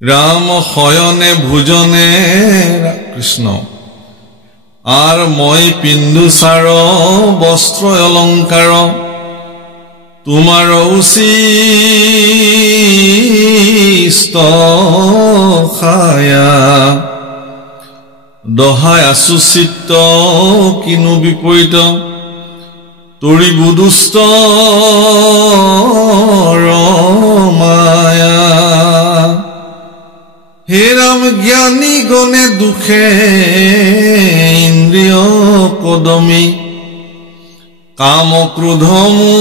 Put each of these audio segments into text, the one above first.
राम शयने भोजने कृष्ण आर মই पिंडुसार वस्त्र अलंकार तुमार उचिष्ट खाया दहाय आसुचित्त किनु विपरीत तोरी बुदुष्ट माया हे राम ज्ञानी गणे दुखे इंद्रिय कदमी काम क्रोध मोह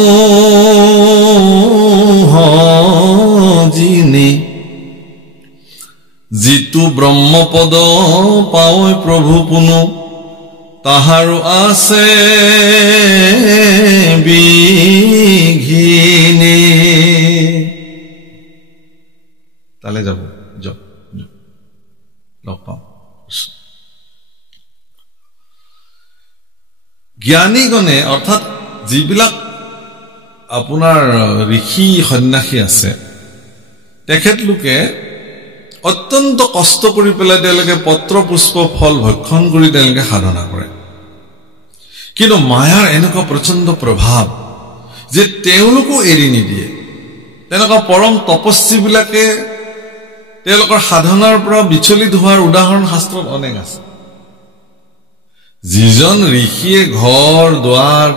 जिनी जितु ब्रह्मपद पावे प्रभु पुनु ताहारु आसे बिघिनी ताले जाबो ज्ञानीगणे अर्थात जिबिलाक आपुनार ऋषि सन्यासी आछे तेखेतलोके अत्यंत कष्ट करि पेलाय तेलके पत्र पुष्प फल भक्षण करि तेलके साधना करे किन्तु मायार एनेका प्रचंड प्रभाव जे तेलुको एरि निदिए तेनका परम तपस्वी बिलाके तेलकर साधनार পৰা বিচলিত হোৱাৰ উদাহৰণ শাস্ত্ৰত অনেক আছে যিজন ঋষিয়ে ঘৰ দুৱাৰ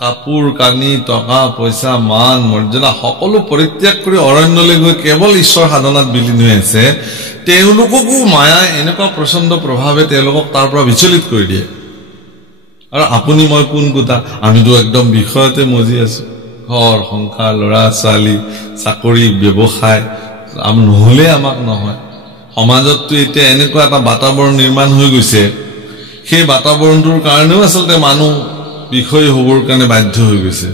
কাপোৰ কানি টকা পইচা মান মৰ্যাদা সকলো পৰিত্যাগ কৰি অৰণ্যলৈ গৈ কেৱল ঈশ্বৰ সাধনাত বিলীন হৈ আছে তেওঁলোককো মায়া এনেকুৱা প্ৰচণ্ড প্ৰভাৱে তেওঁলোকক তাৰ পৰা বিচলিত কৰি দিয়ে আৰু আপুনি মই কোন কথা আমিতো একদম বিষয়তে মজি আছো ঘৰ সংসাৰ লৰা ছোৱালী চাকৰি ব্যৱসায় আম নহলে আমাক নহয় সমাজতটো এতিয়া এনেকুৱা এটা বাতাবৰণ নিৰ্মাণ হৈ গৈছে সেই বাতাবৰণটোৰ কাৰণেও আসলতে মানুহ বিষয় হবৰ কাৰণে বাধ্য হৈ গৈছে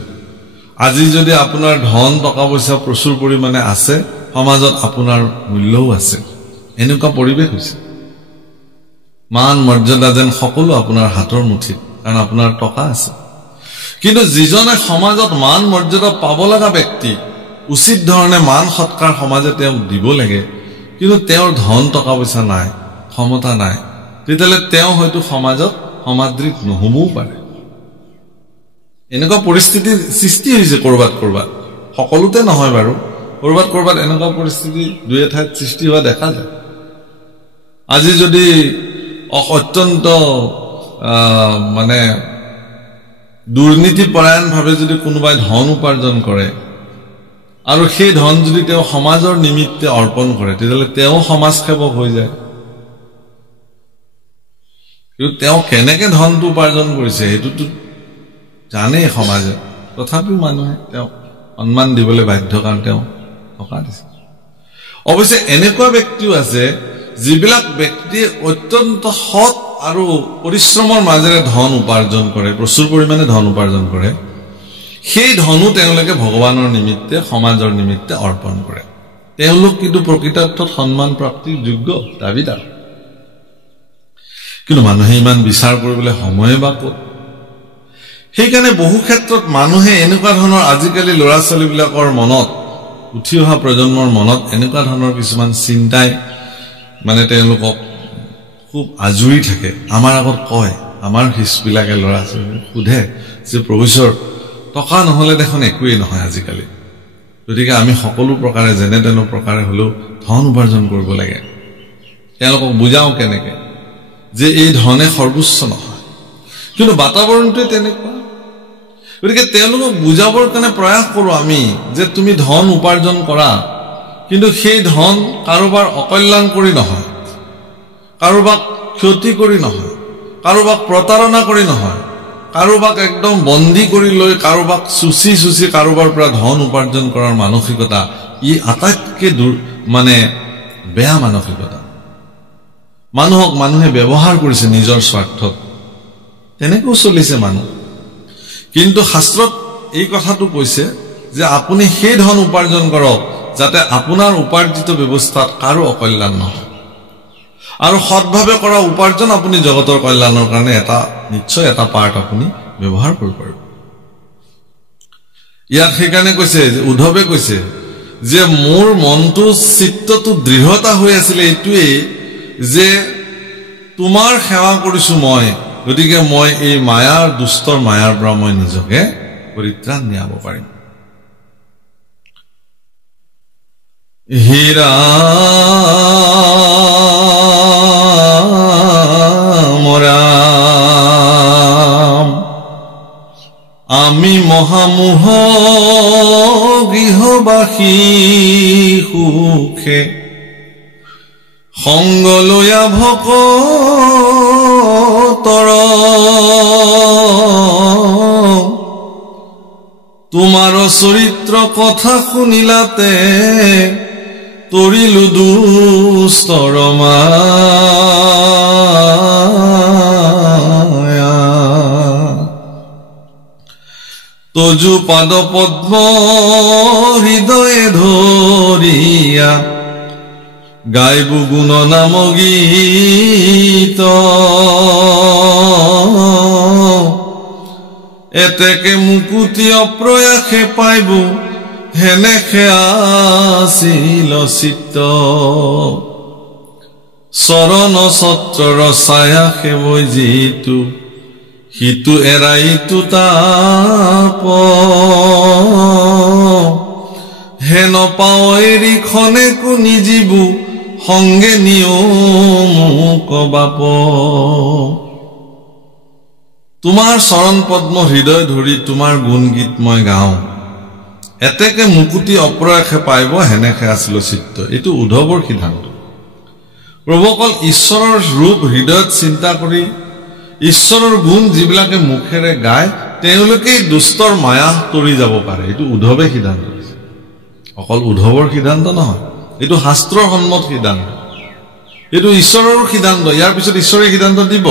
আজি যদি আপোনাৰ ধন টকা পইচা প্ৰচুৰ পৰিমাণে আছে সমাজত আপোনাৰ মূল্যও আছে এনেকুৱা পৰিৱেশ হৈছে মান মৰ্যাদা যেন সকলো আপোনাৰ হাতৰ মুঠিত কাৰণ আপোনাৰ টকা আছে কিন্তু যিজনে সমাজত মান মৰ্যাদা পাব লগা ব্যক্তি উচিত ধৰণে মান সৎকাৰ সমাজে তেওঁক দিব লাগে কিন্তু তেওঁৰ ধন টকা পইচা নাই ক্ষমতা নাই তেতিয়ালে তেওঁ হয়তো সমাজত সমাদৃত নহবও পাৰে এনেকুৱা পৰিস্থিতি সৃষ্টি হৈছে কৰবাত সকলোতে নহয় বাৰু কৰবাত এনেকুৱা পৰিস্থিতি দুই এঠাইত সৃষ্টি হোৱা দেখা যায় আজি যদি অত্যন্ত মানে দুৰ্নীতি পৰায়ণ ভাৱে যদি কোনোবাই ধন উপাৰ্জন কৰে আৰু সেই ধন যদি তেওঁ সমাজৰ নিমিত্তে অৰ্পণ কৰে তেতিয়ালে তেওঁ সমাজ সেৱক হৈ যায় কিন্তু তেওঁ কেনেকে ধনটো উপাৰ্জন কৰিছে হেতুটো জানে সমাজে তথাপিও মানুহে তেওঁ সন্মান দিবলৈ বাধ্য কাৰণ তেওঁ টকা দিছে অৱশ্যে এনেকুৱা ব্যক্তিও আছে যিবিলাক ব্যক্তি অত্যন্ত সৎ আৰু পৰিশ্ৰমৰ মাজেৰে ধন উপাৰ্জন কৰে প্ৰচুৰ পৰিমাণে ধন উপাৰ্জন কৰে সেই ধনু তেওঁলোকে ভগৱানৰ নিমিত্তে সমাজৰ নিমিত্তে অৰ্পণ কৰে তেওঁলোক কিন্তু প্ৰকৃতাৰ্থত সন্মান প্ৰাপ্তিৰ যোগ্য দাবীদাৰ কিন্তু মানুহে ইমান বিচাৰ কৰিবলৈ সময় বা ক'ত সেইকাৰণে বহু ক্ষেত্ৰত মানুহে এনেকুৱা ধৰণৰ আজিকালি ল'ৰা ছোৱালীবিলাকৰ মনত উঠি অহা প্ৰজন্মৰ মনত এনেকুৱা ধৰণৰ কিছুমান চিন্তাই মানে তেওঁলোকক খুব আজুৰি থাকে আমাৰ আগত কয় আমাৰ হিচবিলাকে ল'ৰা ছোৱালী সোধে যে প্ৰফেসৰ টকা নহলে দেখোন একোৱেই নহয় আজিকালি গতিকে আমি সকলো প্ৰকাৰে যেনে তেনে প্ৰকাৰে হলেও ধন উপাৰ্জন কৰিব লাগে তেওঁলোকক বুজাও কেনেকে যে এই ধনে সৰ্বোচ্চ নহয় কিন্তু বাতাবৰণটো তেনেকুৱা গতিকে তেওঁলোকক বুজাবৰ কাৰণে প্ৰয়াস কৰো আমি যে তুমি ধন উপাৰ্জন কৰা কিন্তু সেই ধন কাৰোবাৰ অকল্যাণ কৰি নহয় কাৰোবাক ক্ষতি কৰি নহয় কাৰোবাক প্ৰতাৰণা কৰি নহয় কাৰোবাক একদম বন্দী কৰি লৈ কাৰোবাক সুচি কাৰোবাৰ পৰা ধন উপাৰ্জন কৰাৰ মানসিকতা ই আটাইতকৈ মানে বেয়া মানসিকতা মানুহক মানুহে ব্যৱহাৰ কৰিছে নিজৰ স্বাৰ্থত তেনেকৈ চলিছে মানুহ কিন্তু শাস্ত্ৰত এই কথাটো কৈছে যে আপুনি সেই ধন উপাৰ্জন কৰক যাতে আপোনাৰ উপাৰ্জিত ব্যৱস্থাত কাৰো অকল্যাণ নহয় আৰু সৎভাৱে কৰা উপাৰ্জন আপুনি জগতৰ কল্যাণৰ কাৰণে এটা নিশ্চয় এটা পাৰ্ট আপুনি ব্যৱহাৰ কৰিব পাৰিব ইয়াত সেইকাৰণে কৈছে যে উদ্ধৱে কৈছে যে মোৰ মনটো চিত্তটো দৃঢ়তা হৈ আছিল এইটোৱে যে তোমাৰ সেৱা কৰিছো মই, গতিকে মই এই মায়াৰ দুষ্টৰ মায়াৰ পৰা মই নিজকে পৰিত্ৰাণ নিয়াব পাৰিম। হীৰা মৰাম আমি মহামোহ গৃহবাসী সুখে সংগ লয়া ভকতৰ তোমাৰ চৰিত্ৰ কথা শুনিলাতে তৰিলো দুষ্টৰ মায়া তজু পাদ পদ্ম হৃদয়ে ধৰিয়া গাইব গুণ নাম গীত এতেকে মুকুতি অপ্ৰয়াসে পাইব হেনেকে আছিল চিত্ত চৰণ ছত্ৰৰ ছায়া সেৱৈ যিটো সিটো এৰাইটো তাপ হেন পাওঁ এৰি খনেকো নিজিবু সংগে নিয়ম বাপ তোমাৰ চৰণ পদ্ম হৃদয় ধৰি তোমাৰ গুণ গীত মই গাওঁ এতেকে মুকুতি অপ্ৰয়াসে পাইব হেনেকে আছিল চিত্ত। এইটো উদ্ধৱৰ সিদ্ধান্ত। প্ৰভুসকল ঈশ্বৰৰ ৰূপ হৃদয়ত চিন্তা কৰি ঈশ্বৰৰ গুণ যিবিলাকে মুখেৰে গায় তেওঁলোকেই দুষ্টৰ মায়া তৰি যাব পাৰে। এইটো উদ্ধৱে সিদ্ধান্ত দিছে, অকল উদ্ধৱৰ সিদ্ধান্ত নহয়, এইটো শাস্ত্ৰৰ সন্মত সিদ্ধান্ত, এইটো ঈশ্বৰৰ সিদ্ধান্ত। ইয়াৰ পিছত ঈশ্বৰে সিদ্ধান্ত দিব।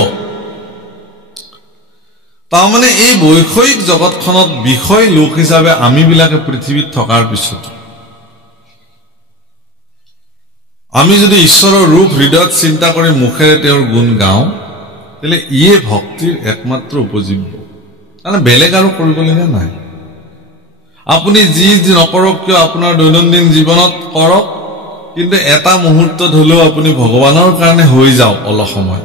তাৰমানে এই বৈষয়িক জগতখনত বিষয় লোক হিচাপে আমিবিলাকে পৃথিৱীত থকাৰ পিছত আমি যদি ঈশ্বৰৰ ৰূপ হৃদয়ত চিন্তা কৰি মুখেৰে তেওঁৰ গুণ গাওঁ তেলে ইয়ে ভক্তিৰ একমাত্ৰ উপজীব্য, মানে বেলেগ আৰু কৰিবলগীয়া নাই। আপুনি যি নকৰক কিয় আপোনাৰ দৈনন্দিন জীৱনত কৰক, কিন্তু এটা মুহূৰ্তত হলেও আপুনি ভগৱানৰ কাৰণে হৈ যাওক। অলপ সময়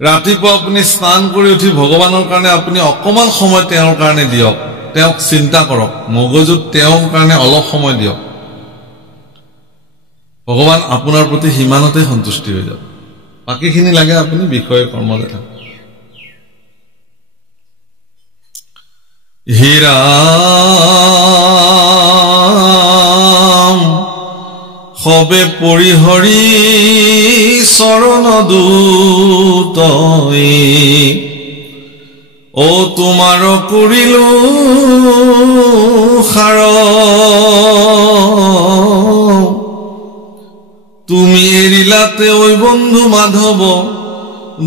ৰাতিপুৱা আপুনি স্নান কৰি উঠি ভগৱানৰ কাৰণে আপুনি অকমান সময় তেওঁৰ কাৰণে দিয়ক, তেওঁক চিন্তা কৰক, মগজুত তেওঁৰ কাৰণে অলপ সময় দিয়ক। ভগৱান আপোনাৰ প্ৰতি সিমানতে সন্তুষ্টি হৈ যাব। বাকীখিনি লাগে আপুনি বিষয় কৰ্মলৈ থাকক। হীৰা সবে পৰিহৰি চৰণ দূতই ও তোমাৰ কৰিলো সাৰ তুমি এৰিলাতে ঐ বন্ধু মাধৱ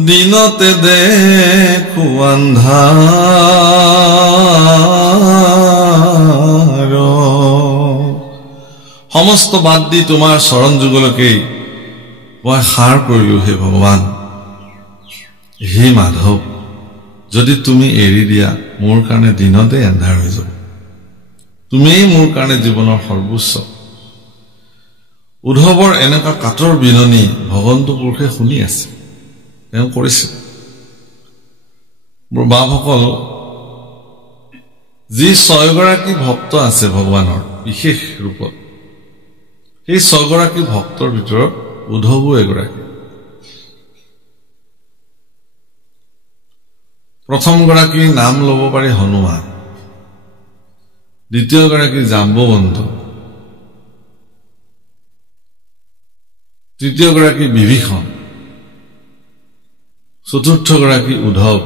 দিনতে দেখো আন্ধাৰ সমস্ত বাদ দি তোমাৰ চৰণ যুগলকেই মই সাৰ কৰিলো। হে ভগৱান, হে মাধৱ, যদি তুমি এৰি দিয়া মোৰ কাৰণে দিনতে এন্ধাৰ হৈ যাব। তুমিয়েই মোৰ কাৰণে জীৱনৰ সৰ্বোচ্চ। উদ্ধৱৰ এনেকুৱা কাতৰ বিননি ভগৱন্ত পুৰুষে শুনি আছে, তেওঁ কৰিছে। বাপসকল, যি 6 গৰাকী ভক্ত আছে ভগৱানৰ বিশেষ ৰূপত, সেই 6 গৰাকী ভক্তৰ ভিতৰত উদ্ধৱো এগৰাকী। প্ৰথম গৰাকীৰ নাম ল'ব পাৰি হনুমান, দ্বিতীয় গৰাকী জাম্বৱন্ত, তৃতীয় গৰাকী বিভীষণ, চতুৰ্থ গৰাকী উদ্ধৱ,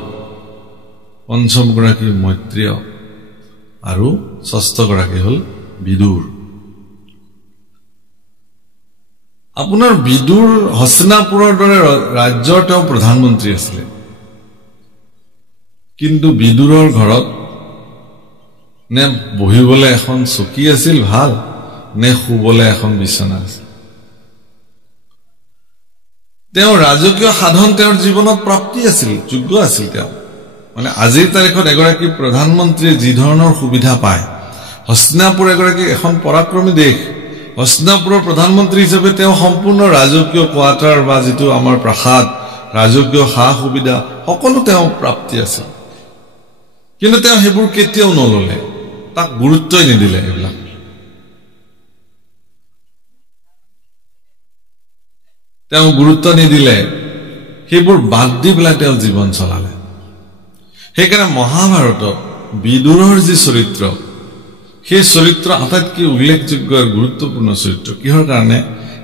পঞ্চম গৰাকী মৈত্ৰেয় আৰু ষষ্ঠ গৰাকী হল বিদুৰ। আপোনাৰ বিদুৰ হস্তিনাপুৰৰ দৰে ৰাজ্যৰ তেওঁ প্ৰধানমন্ত্ৰী আছিলে, কিন্তু বিদুৰৰ ঘৰত নে বহিবলৈ এখন চকী আছিল ভাল, নে শুবলৈ এখন বিছনা আছিল। তেওঁ ৰাজকীয় সাধন তেওঁৰ জীৱনত প্ৰাপ্তি আছিল, যোগ্য আছিল। তেওঁ মানে আজিৰ তাৰিখত এগৰাকী প্ৰধানমন্ত্ৰীয়ে যি ধৰণৰ সুবিধা পায়, হস্তিনাপুৰ এগৰাকী এখন পৰাক্ৰমী দেশ হস্তিনাপুৰৰ প্ৰধানমন্ত্ৰী হিচাপে তেওঁ সম্পূৰ্ণ ৰাজকীয় কোৱাৰ্টাৰ বা যিটো আমাৰ প্ৰাসাদ ৰাজকীয় সা সুবিধা সকলো তেওঁ প্ৰাপ্তি আছিল কিন্তু তেওঁ হেবোৰ কেতিয়াও নললে তাক গুৰুত্বই নিদিলে এইবিলাক তেওঁ গুৰুত্ব নিদিলে হেবোৰ বাদ দি পেলাই তেওঁ জীৱন চলালে সেইকাৰণে মহাভাৰতত বিদুৰৰ যি চৰিত্ৰ সেই চৰিত্ৰ আটাইতকৈ উল্লেখযোগ্য আৰু গুৰুত্বপূৰ্ণ চৰিত্ৰ কিহৰ কাৰণে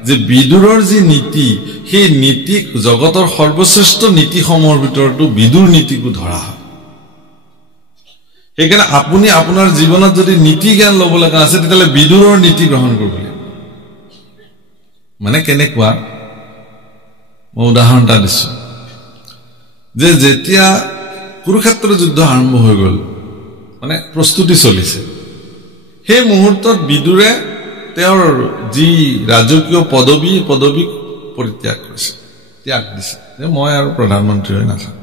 যে বিদুৰৰ যি নীতি সেই নীতি জগতৰ সৰ্বশ্ৰেষ্ঠ নীতিসমূহৰ ভিতৰতো বিদুৰ নীতিকো ধৰা হয় সেইকাৰণে আপুনি আপোনাৰ জীৱনত যদি নীতি জ্ঞান ল'ব লগা আছে তেতিয়াহ'লে বিদুৰৰ নীতি গ্ৰহণ কৰিব লাগিব মানে কেনেকুৱা মই উদাহৰণ এটা দিছো যে যেতিয়া কুৰুক্ষেত্ৰ যুদ্ধ আৰম্ভ হৈ গ'ল মানে প্ৰস্তুতি চলিছে সেই মুহূৰ্তত বিদুৰে তেওঁৰ যি ৰাজকীয় পদবী পৰিত্যাগ কৰিছে ত্যাগ দিছে যে মই আৰু প্ৰধানমন্ত্ৰী হৈ নাথাকো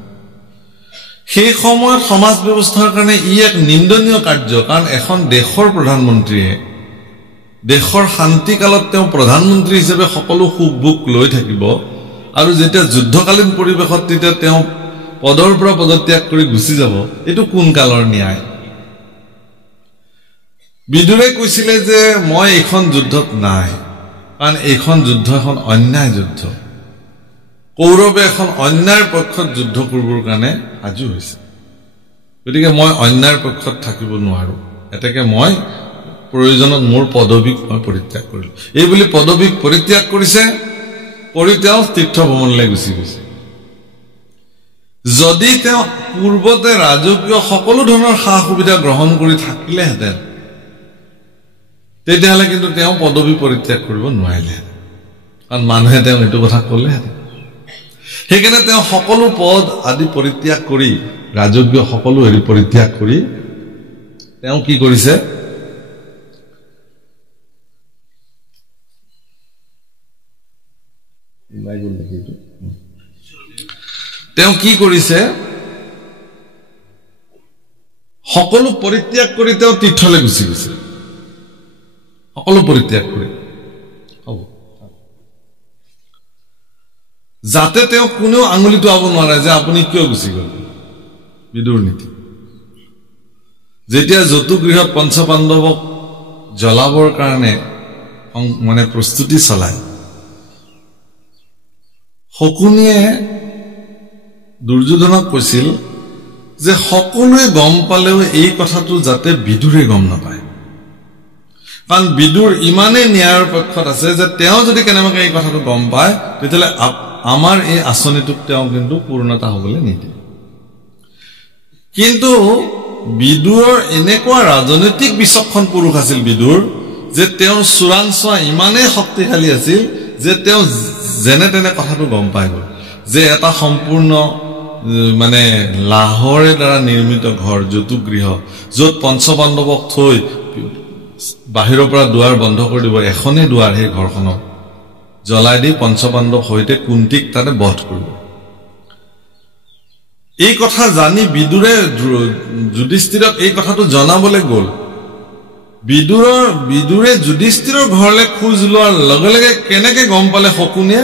সেই সময়ত সমাজ ব্যৱস্থাৰ কাৰণে ই এক নিন্দনীয় কাৰ্য কাৰণ এখন দেশৰ প্ৰধানমন্ত্ৰীয়ে দেশৰ শান্তিকালত তেওঁ প্ৰধানমন্ত্ৰী হিচাপে সকলো সুখ ভোগ লৈ থাকিব আৰু যেতিয়া যুদ্ধকালীন পৰিৱেশত তেতিয়া তেওঁ পদৰ পৰা পদত্যাগ কৰি গুচি যাব এটো কোন কালৰ ন্যায় বিদুৰে কৈছিলে যে মই এখন যুদ্ধত নাই কাৰণ এইখন যুদ্ধ এখন অন্যায় যুদ্ধ কৌৰৱে এখন অন্যায়ৰ পক্ষত যুদ্ধ কৰিবৰ কাৰণে সাজু হৈছে গতিকে মই অন্যায়ৰ পক্ষত থাকিব নোৱাৰো এটাকে মই প্ৰয়োজনত মোৰ পদবীক মই পৰিত্যাগ কৰিলো এই বুলি পদবীক পৰিত্যাগ কৰিছে পৰিত্যাগ তীৰ্থ ভ্ৰমণলৈ গুচি গৈছে যদি তেওঁ পূৰ্বতে ৰাজকীয় সকলো ধৰণৰ সা সুবিধা গ্ৰহণ কৰি থাকিলেহেঁতেন তেতিয়াহ'লে কিন্তু তেওঁ পদবী পৰিত্যাগ কৰিব নোৱাৰিলে কাৰণ মানুহে তেওঁ এইটো কথা ক'লেহেঁতেন সেইকাৰণে তেওঁ সকলো পদ আদি পৰিত্যাগ কৰি ৰাজকীয় সকলো হেৰি পৰিত্যাগ কৰি তেওঁ কি কৰিছে তেওঁ কি কৰিছে সকলো পৰিত্যাগ কৰি তেওঁ তীৰ্থলৈ গুচি গৈছে সকলো পৰিত্যাগ কৰি হ'ব যাতে তেওঁ কোনেও আঙুলি টোৱাব নোৱাৰে যে আপুনি কিয় গুচি গ'ল বিদুৰ নীতি যেতিয়া যতুগৃহত পঞ্চপাণ্ডৱক জ্বলাবৰ কাৰণে মানে প্ৰস্তুতি চলায় শকুনিয়ে দুৰ্যোধনক কৈছিল যে সকলোৱে গম পালেও এই কথাটো যাতে বিদুৰে গম নাপায় কাৰণ বিদুৰ ইমানেই ন্যায়ৰ পক্ষত আছে যে তেওঁ যদি কেনেবাকৈ এই কথাটো গম পায় তেতিয়াহ'লে আমাৰ এই আঁচনিটোক তেওঁ কিন্তু পূৰ্ণতা হ'বলৈ নিদিয়ে কিন্তু বিদুৰৰ এনেকুৱা ৰাজনৈতিক বিচক্ষণ পুৰুষ আছিল বিদুৰ যে তেওঁৰ চোৰাংচোৱা ইমানেই শক্তিশালী আছিল যে তেওঁ যেনে তেনে কথাটো গম পাই গ'ল যে এটা সম্পূৰ্ণ মানে লাহৰে দ্বাৰা নিৰ্মিত ঘৰ যতুগৃহ য'ত পঞ্চপাণ্ডৱক থৈ বাহিৰৰ পৰা দুৱাৰ বন্ধ কৰি দিব এখনেই দুৱাৰ সেই ঘৰখনত জ্বলাই দি পঞ্চপাণ্ডৱ সৈতে কুন্তিক তাতে বধ কৰিব এই কথা জানি বিদুৰে যুধিষ্ঠিৰক এই কথাটো জনাবলৈ গ'ল বিদুৰে যুধিষ্ঠিৰৰ ঘৰলৈ খোজ লোৱাৰ লগে লগে কেনেকে গম পালে শকুনিয়ে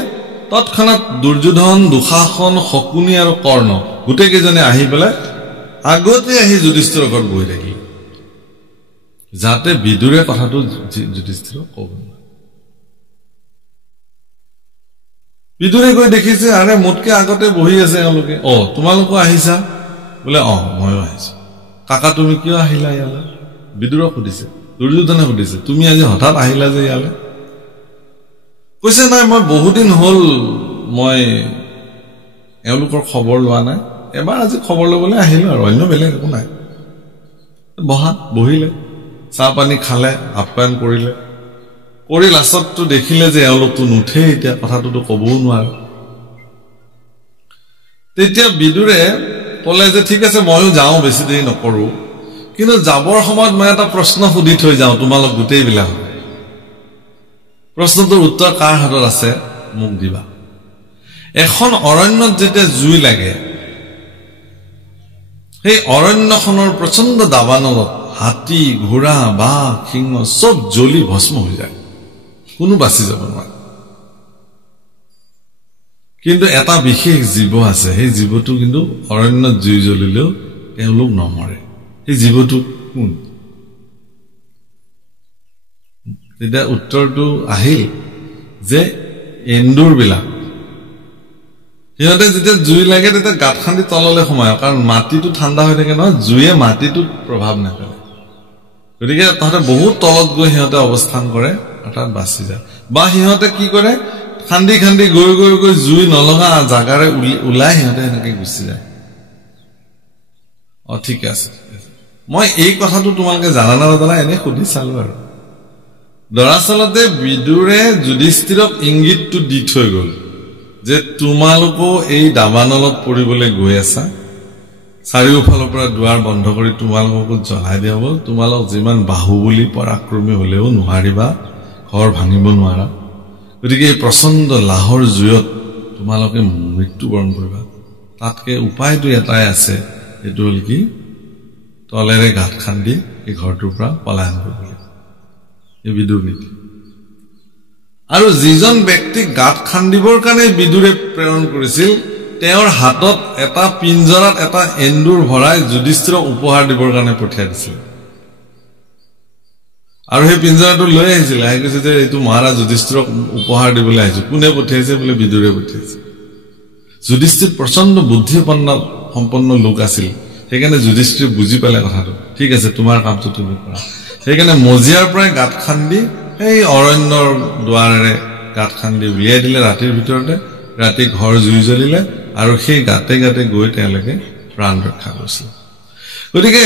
তৎক্ষণাৎ দুৰ্যোধন দুঃশাসন শকুনি আৰু কৰ্ণ গোটেইকেইজনে আহি পেলাই আগতে আহি যুধিষ্ঠিৰৰ ঘৰত বহি থাকিল যাতে বিদুৰে কথাটো যুধিষ্ঠিৰক ক'ব বিদুৰে গৈ দেখিছে আৰে মোতকে আগতে বহি আছে এওঁলোকে তোমালোকো আহিছা বোলে ময়ো আহিছো কাকা তুমি কিয় আহিলা ইয়ালৈ বিদুৰক সুধিছে দুৰ্যোধনে সুধিছে তুমি আজি হঠাৎ আহিলা যে ইয়ালৈ কৈছে নাই মই বহুদিন হ'ল মই এওঁলোকৰ খবৰ লোৱা নাই এবাৰ আজি খবৰ ল'বলৈ আহিলো আৰু অন্য বেলেগ একো নাই বহিলে চাহ পানী খালে আপ্যায়ন কৰিলে কৰি লাষ্টতটো দেখিলে যে এওঁলোকটো নুঠে এতিয়া কথাটোতো ক'বও নোৱাৰে তেতিয়া বিদুৰে ক'লে যে ঠিক আছে ময়ো যাওঁ বেছি দেৰি নকৰো কিন্তু যাবৰ সময়ত মই এটা প্ৰশ্ন সুধি থৈ যাওঁ তোমালোক গোটেইবিলাক প্ৰশ্নটোৰ উত্তৰ কাৰ হাতত আছে মোক দিবা এখন অৰণ্যত যেতিয়া জুই লাগে সেই অৰণ্যখনৰ প্ৰচণ্ড দাবানলত হাতী ঘোঁৰা বাঘ সিংহ চব জ্বলি ভস্ম হৈ যায় কোনো বাচি যাব নোৱাৰে কিন্তু এটা বিশেষ জীৱ আছে সেই জীৱটো কিন্তু অৰণ্যত জুই জ্বলিলেও তেওঁলোক নমৰে সেই জীৱটো কোন তেতিয়া উত্তৰটো আহিল যে এন্দুৰ বিলাক সিহঁতে যেতিয়া জুই লাগে তেতিয়া গাঁত খান্দি তললৈ সোমায় কাৰণ মাটিটো ঠাণ্ডা হৈ থাকে নহয় জুয়ে মাটিটোত প্ৰভাৱ নেপেলায় গতিকে তাহাঁতে বহুত তলত গৈ সিহঁতে অৱস্থান কৰে অৰ্থাৎ বাচি যায় বা সিহঁতে কি কৰে খান্দি খান্দি গৈ গৈ গৈ জুই নলগা জাগাৰে ওলাই সিহঁতে এনেকৈ গুচি যায় ঠিক আছে মই এই কথাটো তোমালোকে জানা নাজানা এনে সুধি চালো আৰু দৰাচলতে বিদুৰে যুধিষ্ঠিৰক ইংগিতটো দি থৈ গ'ল যে তোমালোকো এই দাবানলত পৰিবলৈ গৈ আছা চাৰিওফালৰ পৰা দুৱাৰ বন্ধ কৰি তোমালোককো জ্বলাই দিয়া হ'ব তোমালোক যিমান বাহুবলী পৰাক্ৰমী হলেও নোৱাৰিবা ঘৰ ভাঙিব নোৱাৰা গতিকে এই প্ৰচণ্ড লাহৰ জুয়ত তোমালোকে মৃত্যুবৰণ কৰিবা তাতকে উপায়টো এটাই আছে এইটো হ'ল কি তলেৰে গাঁত খান্দি এই ঘৰটোৰ পৰা পলায়ন কৰিব এই বিদুৰ নীতি আৰু যিজন ব্যক্তিক গাঁত খান্দিবৰ কাৰণে বিদুৰে প্ৰেৰণ কৰিছিল তেওঁৰ হাতত এটা পিঞ্জৰাত এটা এন্দুৰ ভৰাই যুধিষ্ঠিৰক উপহাৰ দিবৰ কাৰণে পঠিয়াই দিছিল আৰু সেই পিঞ্জৰাটো লৈ আহিছিল আহি কৈছে যে এইটো মহাৰাজ যুধিষ্ঠিৰক উপহাৰ দিবলৈ আহিছো কোনে পঠিয়াইছে বোলে বিদুৰে পঠিয়াইছে যুধিষ্ঠিৰ প্ৰচণ্ড বুদ্ধিসম্পন্ন লোক আছিল সেইকাৰণে যুধিষ্ঠিৰ বুজি পালে কথাটো ঠিক আছে তোমাৰ কামটো তুমি কৰা সেইকাৰণে মজিয়াৰ পৰাই গাঁত খান্দি সেই অৰণ্যৰ দুৱাৰেৰে গাঁত খান্দি উলিয়াই দিলে ৰাতিৰ ভিতৰতে ৰাতি ঘৰ জুই জ্বলিলে আৰু সেই গাতে গাতে গৈ তেওঁলোকে প্ৰাণ ৰক্ষা কৰিছিল গতিকে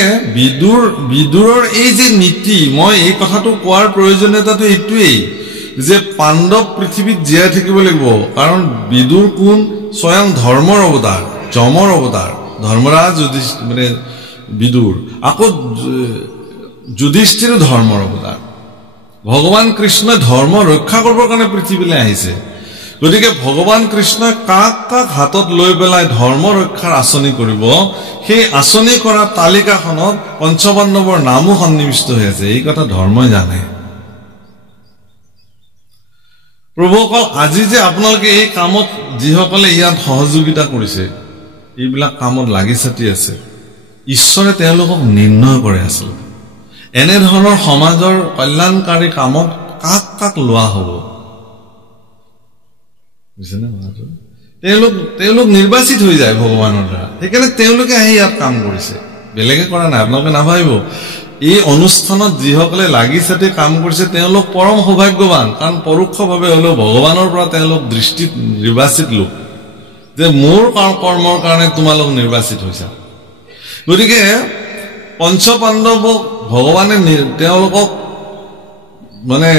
বিদুৰৰ এই যে নীতি মই এই কথাটো কোৱাৰ প্ৰয়োজনীয়তাটো এইটোৱেই যে পাণ্ডৱ পৃথিৱীত জীয়াই থাকিব লাগিব কাৰণ বিদুৰ কোন স্বয়ং ধৰ্মৰ অৱতাৰ যমৰ অৱতাৰ ধৰ্মৰাজ মানে বিদুৰ আকৌ যুধিষ্ঠিৰ ধৰ্মৰ অৱতাৰ ভগৱান কৃষ্ণই ধৰ্ম ৰক্ষা কৰিবৰ কাৰণে পৃথিৱীলৈ আহিছে গতিকে ভগৱান কৃষ্ণই কাক কাক হাতত লৈ পেলাই ধৰ্ম ৰক্ষাৰ আঁচনি কৰিব সেই আঁচনি কৰা তালিকাখনত পঞ্চপাণ্ডৱৰ নামো সন্নিৱিষ্ট হৈ আছে এই কথা ধৰ্মই জানে প্ৰভুসকল আজি যে আপোনালোকে এই কামত যিসকলে ইয়াত সহযোগিতা কৰিছে এইবিলাক কামত লাগি ছাতি আছে ঈশ্বৰে তেওঁলোকক নিৰ্ণয় কৰে আছিল এনে ধৰণৰ সমাজৰ কল্যাণকাৰী কামত কাক কাক লোৱা হ'ব বুজিছেনে তেওঁলোক নিৰ্বাচিত হৈ যায় ভগৱানৰ দ্বাৰা সেইকাৰণে তেওঁলোকে আহি ইয়াত কাম কৰিছে বেলেগে কৰা নাই আপোনালোকে নাভাবিব এই অনুষ্ঠানত যিসকলে লাগি ছাতি কাম কৰিছে তেওঁলোক পৰম সৌভাগ্যৱান কাৰণ পৰোক্ষভাৱে হলেও ভগৱানৰ পৰা তেওঁলোক দৃষ্টিত নিৰ্বাচিত লোক যে মোৰ কৰ্মৰ কাৰণে তোমালোক নিৰ্বাচিত হৈছা গতিকে পঞ্চপাণ্ডৱক ভগৱানে তেওঁলোকক মানে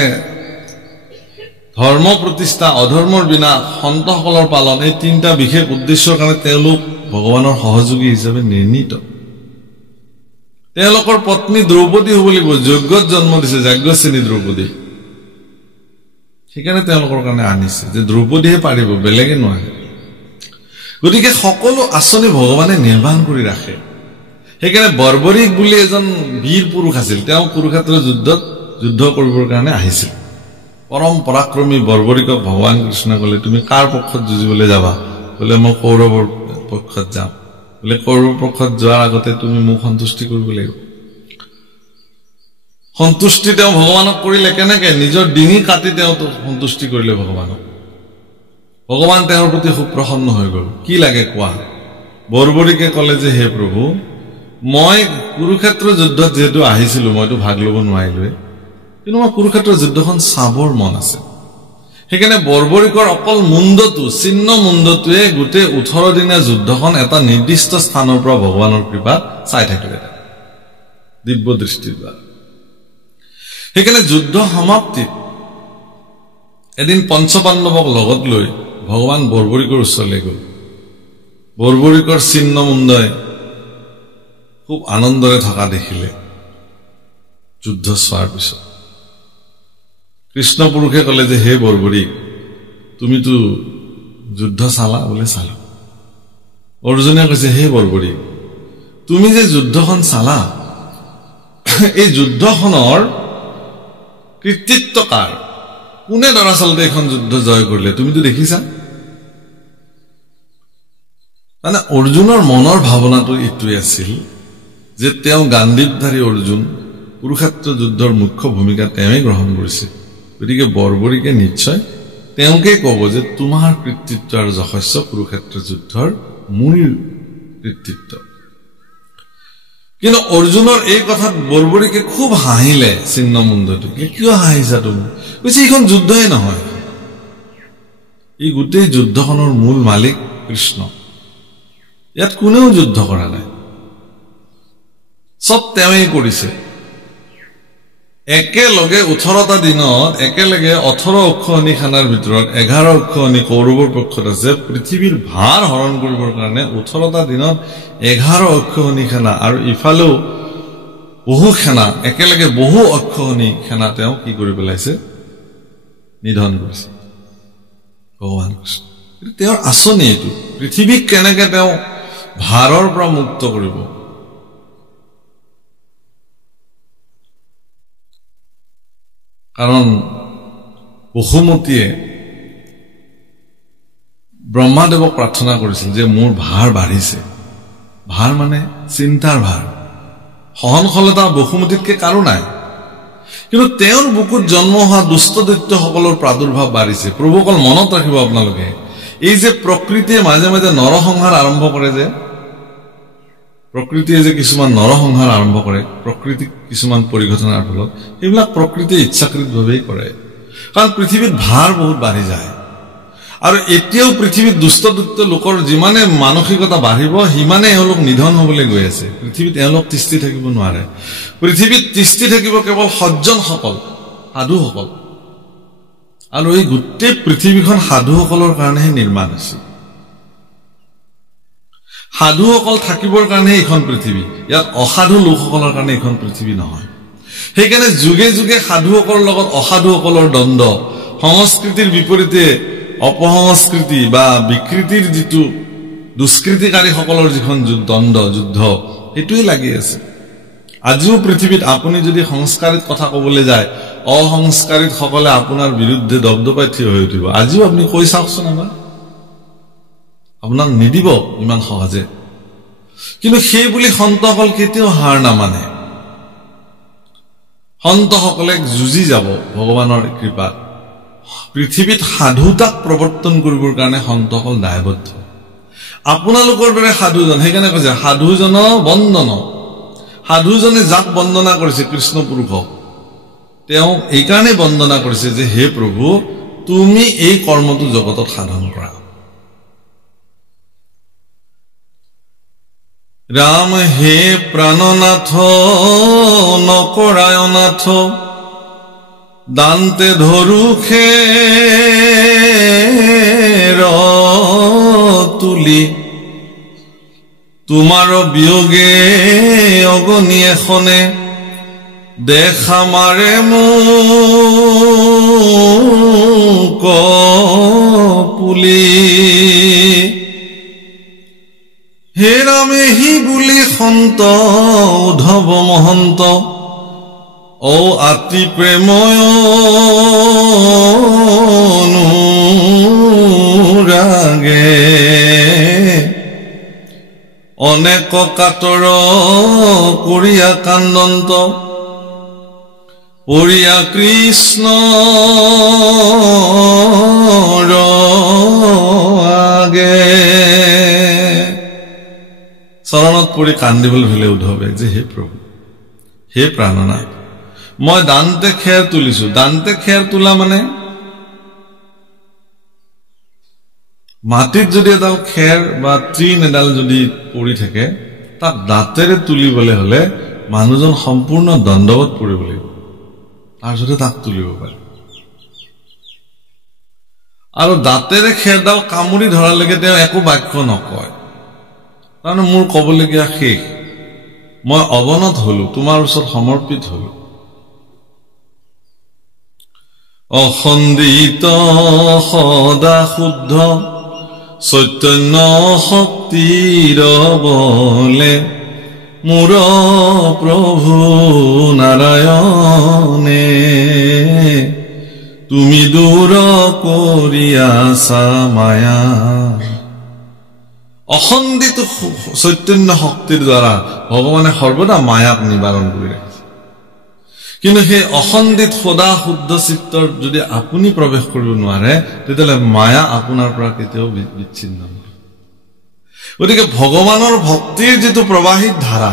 ধৰ্ম প্ৰতিষ্ঠা অধৰ্মৰ বিনা সন্তসকলৰ পালন এই তিনিটা বিশেষ উদ্দেশ্যৰ কাৰণে তেওঁলোক ভগৱানৰ সহযোগী হিচাপে নিৰ্ণীত তেওঁলোকৰ পত্নী দ্ৰৌপদী হ'ব লাগিব যজ্ঞত জন্ম দিছে যাজ্ঞসেনী দ্ৰৌপদী সেইকাৰণে তেওঁলোকৰ কাৰণে আনিছে যে দ্ৰৌপদীয়ে পাৰিব বেলেগে নোৱাৰে গতিকে সকলো আঁচনি ভগৱানে নিৰ্মাণ কৰি ৰাখে সেইকাৰণে বৰ্বৰিক বুলি এজন বীৰ পুৰুষ আছিল তেওঁ কুৰুক্ষেত্ৰৰ যুদ্ধত যুদ্ধ কৰিবৰ কাৰণে আহিছিল পৰম পৰাক্ৰমী বৰ্বৰিকক ভগৱান কৃষ্ণই ক'লে তুমি কাৰ পক্ষত যুঁজিবলৈ যাবা বোলে মই কৌৰৱৰ পক্ষত যাম বোলে কৌৰৱৰ পক্ষত যোৱাৰ আগতে তুমি মোক সন্তুষ্টি কৰিব লাগিব সন্তুষ্টি তেওঁ ভগৱানক কৰিলে কেনেকে নিজৰ ডিঙি কাটি তেওঁ সন্তুষ্টি কৰিলে ভগৱান তেওঁৰ প্ৰতি খুব প্ৰসন্ন হৈ গ'ল কি লাগে কোৱা বৰ্বৰিকে ক'লে যে হে প্ৰভু মই কুৰুক্ষেত্ৰ যুদ্ধত যেহেতু আহিছিলো মইতো ভাগ ল'ব নোৱাৰিলোৱে কিন্তু মই কুৰুক্ষেত্ৰৰ যুদ্ধখন চাবৰ মন আছে সেইকাৰণে বৰ্বৰিকৰ অকল মুণ্ডটো চিহ্ন মুণ্ডটোৱে গোটেই 18 দিনীয়া যুদ্ধখন এটা নিৰ্দিষ্ট স্থানৰ পৰা ভগৱানৰ কৃপাত চাই থাকিলে দিব্য দৃষ্টিৰ দ্বাৰা সেইকাৰণে যুদ্ধ সমাপ্তিত এদিন পঞ্চপাণ্ডৱক লগত লৈ ভগৱান বৰ্বৰিকৰ ওচৰলৈ গ'ল বৰ্বৰিকৰ চিহ্ন মুণ্ডই খুব আনন্দৰে থকা দেখিলে যুদ্ধ চোৱাৰ পিছত কৃষ্ণ পুৰুষে ক'লে যে হে বৰ্বৰিক তুমিতো যুদ্ধ চালা বোলে চালা অৰ্জুনে কৈছে হে বৰ্বৰিক তুমি যে যুদ্ধখন চালা এই যুদ্ধখনৰ কৃতিত্বকাৰ কোনে দৰাচলতে এখন যুদ্ধ জয় কৰিলে তুমিতো দেখিছা মানে অৰ্জুনৰ মনৰ ভাৱনাটো এইটোৱে আছিল যে তেওঁ গান্ধীধাৰী অৰ্জুন কুৰুক্ষেত্ৰ যুদ্ধৰ মুখ্য ভূমিকা তেওঁই গ্ৰহণ কৰিছে গতিকে বৰবৰীকে নিশ্চয় তেওঁকে ক'ব যে তোমাৰ কৃতিত্ব আৰু যশস্য কুৰুক্ষেত্ৰ যুদ্ধৰ মূল কৃতিত্ব কিন্তু অৰ্জুনৰ এই কথাত বৰবৰীকে খুব হাঁহিলে চিহ্নমুণ্ডটো কিয় হাঁহিছা তুমি কৈছে এইখন যুদ্ধই নহয় এই গোটেই যুদ্ধখনৰ মূল মালিক কৃষ্ণ ইয়াত কোনেও যুদ্ধ কৰা নাই সব তেওঁই কৰিছে একেলগে 18টা দিনত একেলগে 18 অক্ষণী খানাৰ ভিতৰত 11 অক্ষণী কৌৰৱৰ পক্ষত আছে পৃথিৱীৰ ভাৰ হৰণ কৰিবৰ কাৰণে 18টা দিনত 11 অক্ষণী খানা আৰু ইফালেও বহু খানা একেলগে বহু অক্ষণী খানা তেওঁ কি কৰি পেলাইছে নিধন কৰিছে ভগৱান কৃষ্ণ তেওঁৰ আচনি এইটো পৃথিৱীক কেনেকৈ তেওঁ ভাৰৰ পৰা মুক্ত কৰিব কাৰণ বসুমতীয়ে ব্ৰহ্মাদেৱক প্ৰাৰ্থনা কৰিছিল যে মোৰ ভাৰ বাঢ়িছে ভাৰ মানে চিন্তাৰ ভাৰ সহনশীলতা বসুমতীতকৈ কাৰো নাই কিন্তু তেওঁৰ বুকুত জন্ম হোৱা দুষ্ট দৈত্যসকলৰ প্ৰাদুৰ্ভাৱ বাঢ়িছে প্ৰভু অকল মনত ৰাখিব আপোনালোকে এই যে প্ৰকৃতিয়ে মাজে মাজে নৰসংহাৰ আৰম্ভ কৰে যে প্ৰকৃতিয়ে যে কিছুমান নৰসংহাৰ আৰম্ভ কৰে প্ৰকৃতিক কিছুমান পৰিঘটনাৰ ফলত এইবিলাক প্ৰকৃতিয়ে ইচ্ছাকৃতভাৱেই কৰে কাৰণ পৃথিৱীত ভাৰ বহুত বাঢ়ি যায় আৰু এতিয়াও পৃথিৱীত দুষ্ট দৈত্য লোকৰ যিমানে মানসিকতা বাঢ়িব সিমানে এওঁলোক নিধন হ'বলৈ গৈ আছে পৃথিৱীত এওঁলোক তিষ্ঠি থাকিব নোৱাৰে পৃথিৱীত তিষ্ঠি থাকিব কেৱল সজ্জনসকল সাধুসকল আৰু এই গোটেই পৃথিৱীখন সাধুসকলৰ কাৰণেহে নিৰ্মাণ হৈছে সাধুসকল থাকিবৰ কাৰণে এইখন পৃথিৱী ইয়াত অসাধু লোকসকলৰ কাৰণে এইখন পৃথিৱী নহয় সেইকাৰণে যুগে যুগে সাধুসকলৰ লগত অসাধুসকলৰ দ্বন্দ্ব সংস্কৃতিৰ বিপৰীতে অপসংস্কৃতি বা বিকৃতিৰ যিটো দুষ্কৃতিকাৰীসকলৰ যিখন দ্বন্দ্ব যুদ্ধ এইটোই লাগি আছে আজিও পৃথিৱীত আপুনি যদি সংস্কাৰিত কথা ক'বলৈ যায় অসংস্কাৰিত সকলে আপোনাৰ বিৰুদ্ধে দবদবাই থিয় হৈ উঠিব আজিও আপুনি কৈ চাওকচোন আমাৰ আপোনাক নিদিব ইমান সহজে কিন্তু সেই বুলি সন্তসকল কেতিয়াও হাৰ নামানে সন্তসকলে যুঁজি যাব ভগৱানৰ কৃপাত পৃথিৱীত সাধুতাক প্ৰৱৰ্তন কৰিবৰ কাৰণে সন্তসকল দায়বদ্ধ আপোনালোকৰ দৰে সাধুজন সেইকাৰণে কৈছে সাধুজন বন্দন সাধুজনে যাক বন্দনা কৰিছে কৃষ্ণ পুৰুষক তেওঁ এইকাৰণে বন্দনা কৰিছে যে হে প্ৰভু তুমি এই কৰ্মটো জগতত সাধন কৰা ৰাম হে প্ৰাণনাথ নকৰায়নাথ দান্তে ধৰুখে তুলি তোমাৰ বিয়োগে অগনি এখনে দেখা মাৰে মোক পুলি হে ৰামেহি বুলি সন্ত উদ্ধৱ মহন্ত ঔ আতি প্ৰেময় অনুৰাগে অনেক কাতৰ কৰিয়া কান্দন্ত পৰিয়া কৃষ্ণ আগে চৰণত পৰি কান্দিবলৈ হ'লে উদ্ধৱে যে হে প্ৰভু হে প্ৰাণনাথ মই দান্তে খেৰ তুলিছো দান্তে খেৰ তোলা মানে মাটিত যদি এডাল খেৰ বা তৃণ এডাল যদি পৰি থাকে তাক দাঁতেৰে তুলিবলৈ হলে মানুহজন সম্পূৰ্ণ দণ্ডৱত পৰিব লাগিব তাৰপিছতে তাক তুলিব পাৰে আৰু দাঁতেৰে খেৰডাল কামুৰি ধৰালৈকে তেওঁ একো বাক্য নকয় কাৰণ মোৰ ক'বলগীয়া শেষ মই অৱনত হলো তোমাৰ ওচৰত সমৰ্পিত হলো অখণ্ডিত সদা শুদ্ধ চৈতন্য শক্তিৰ বলে মোৰ প্ৰভু নাৰায়ণে তুমি দূৰ কৰি আছা মায়া অখণ্ডিত চৈতন্য শক্তিৰ দ্বাৰা ভগৱানে সৰ্বদা মায়াক নিবাৰণ কৰি ৰাখিছে কিন্তু সেই অখণ্ডিত সদা শুদ্ধ চিত্তৰ যদি আপুনি প্ৰৱেশ কৰিব নোৱাৰে তেতিয়াহ'লে মায়া আপোনাৰ পৰা কেতিয়াও বিচ্ছিন্ন নহয় গতিকে ভগৱানৰ ভক্তিৰ যিটো প্ৰবাহিত ধাৰা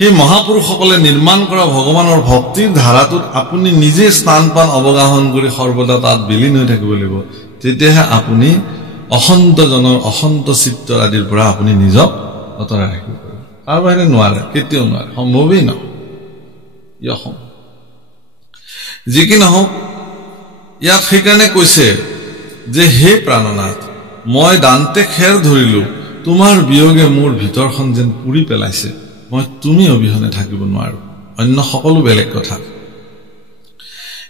সেই মহাপুৰুষসকলে নিৰ্মাণ কৰা ভগৱানৰ ভক্তিৰ ধাৰাটোত আপুনি নিজে স্থান-পান অৱগাহন কৰি সৰ্বদা তাত বিলীন হৈ থাকিব লাগিব তেতিয়াহে আপুনি অসন্তজনৰ অসন্ত চিত্তৰ আদিৰ পৰা আপুনি নিজক আঁতৰাই ৰাখিব পাৰিব তাৰ বাহিৰে নোৱাৰে কেতিয়াও নোৱাৰে সম্ভৱেই নহয় যি কি নহওক ইয়াত সেইকাৰণে কৈছে যে হে প্ৰাণনাথ মই দান্তে খেৰ ধৰিলো তোমাৰ বিয়োগে মোৰ ভিতৰখন যেন পুৰি পেলাইছে মই তুমি অবিহনে থাকিব নোৱাৰো অন্য সকলো বেলেগ কথা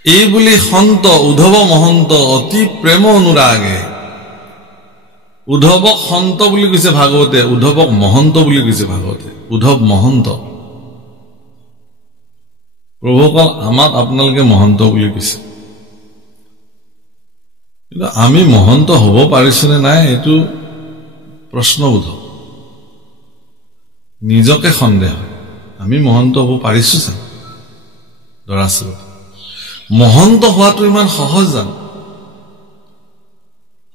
এই বুলি সন্ত উদ্ধৱ মহন্ত অতি প্ৰেম অনুৰাগে উদ্ধৱক সন্ত বুলি কৈছে ভাগৱতে উদ্ধৱক মহন্ত বুলি কৈছে ভাগৱতে উদ্ধৱ মহন্ত প্ৰভুকল আমাক আপোনালোকে মহন্ত বুলি কৈছে কিন্তু আমি মহন্ত হ'ব পাৰিছনে নাই এইটো প্ৰশ্নবোধ নিজকে সন্দেহ আমি মহন্ত হ'ব পাৰিছো জানো দৰাচলতে মহন্ত হোৱাটো ইমান সহজ জানো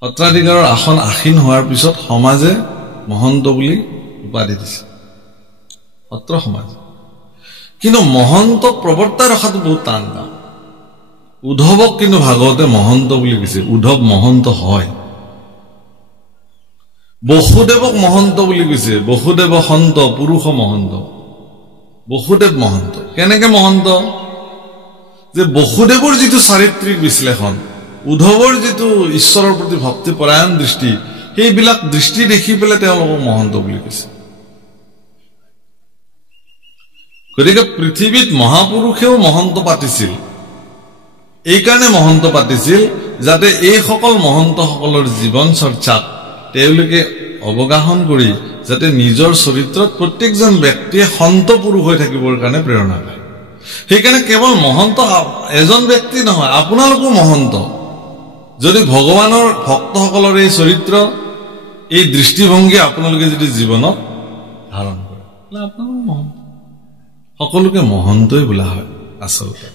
সত্ৰাধিকাৰৰ আসন আসীন হোৱাৰ পিছত সমাজে মহন্ত বুলি উপাধি দিছে সত্ৰ সমাজ কিন্তু মহন্তক প্ৰৱৰ্তাই ৰখাটো বহুত টান কাম উদ্ধৱক কিন্তু ভাগৱতে মহন্ত বুলি কৈছে উদ্ধৱ মহন্ত হয় বসুদেৱক মহন্ত বুলি কৈছে বসুদেৱ সন্ত পুৰুষ মহন্ত বসুদেৱ মহন্ত কেনেকে মহন্ত যে বসুদেৱৰ যিটো চাৰিত্ৰিক বিশ্লেষণ উদ্ধৱৰ যিটো ঈশ্বৰৰ প্ৰতি ভক্তি পৰায়ণ দৃষ্টি সেইবিলাক দৃষ্টি দেখি পেলাই তেওঁলোকক মহন্ত বুলি কৈছে গতিকে পৃথিৱীত মহাপুৰুষেও মহন্ত পাতিছিল এইকাৰণে মহন্ত পাতিছিল যাতে এই সকল মহন্তসকলৰ জীৱন চৰ্চাক তেওঁলোকে অৱগাহন কৰি যাতে নিজৰ চৰিত্ৰত প্ৰত্যেকজন ব্যক্তিয়ে সন্ত পুৰুষ হৈ থাকিবৰ কাৰণে প্ৰেৰণা পায় সেইকাৰণে কেৱল মহন্ত এজন ব্যক্তি নহয় আপোনালোকো মহন্ত যদি ভগৱানৰ ভক্তসকলৰ এই চৰিত্ৰ এই দৃষ্টিভংগী আপোনালোকে যদি জীৱনত ধাৰণ কৰে আপোনালোক মহন্ত সকলোকে মহন্তই বোলা হয় আচলতে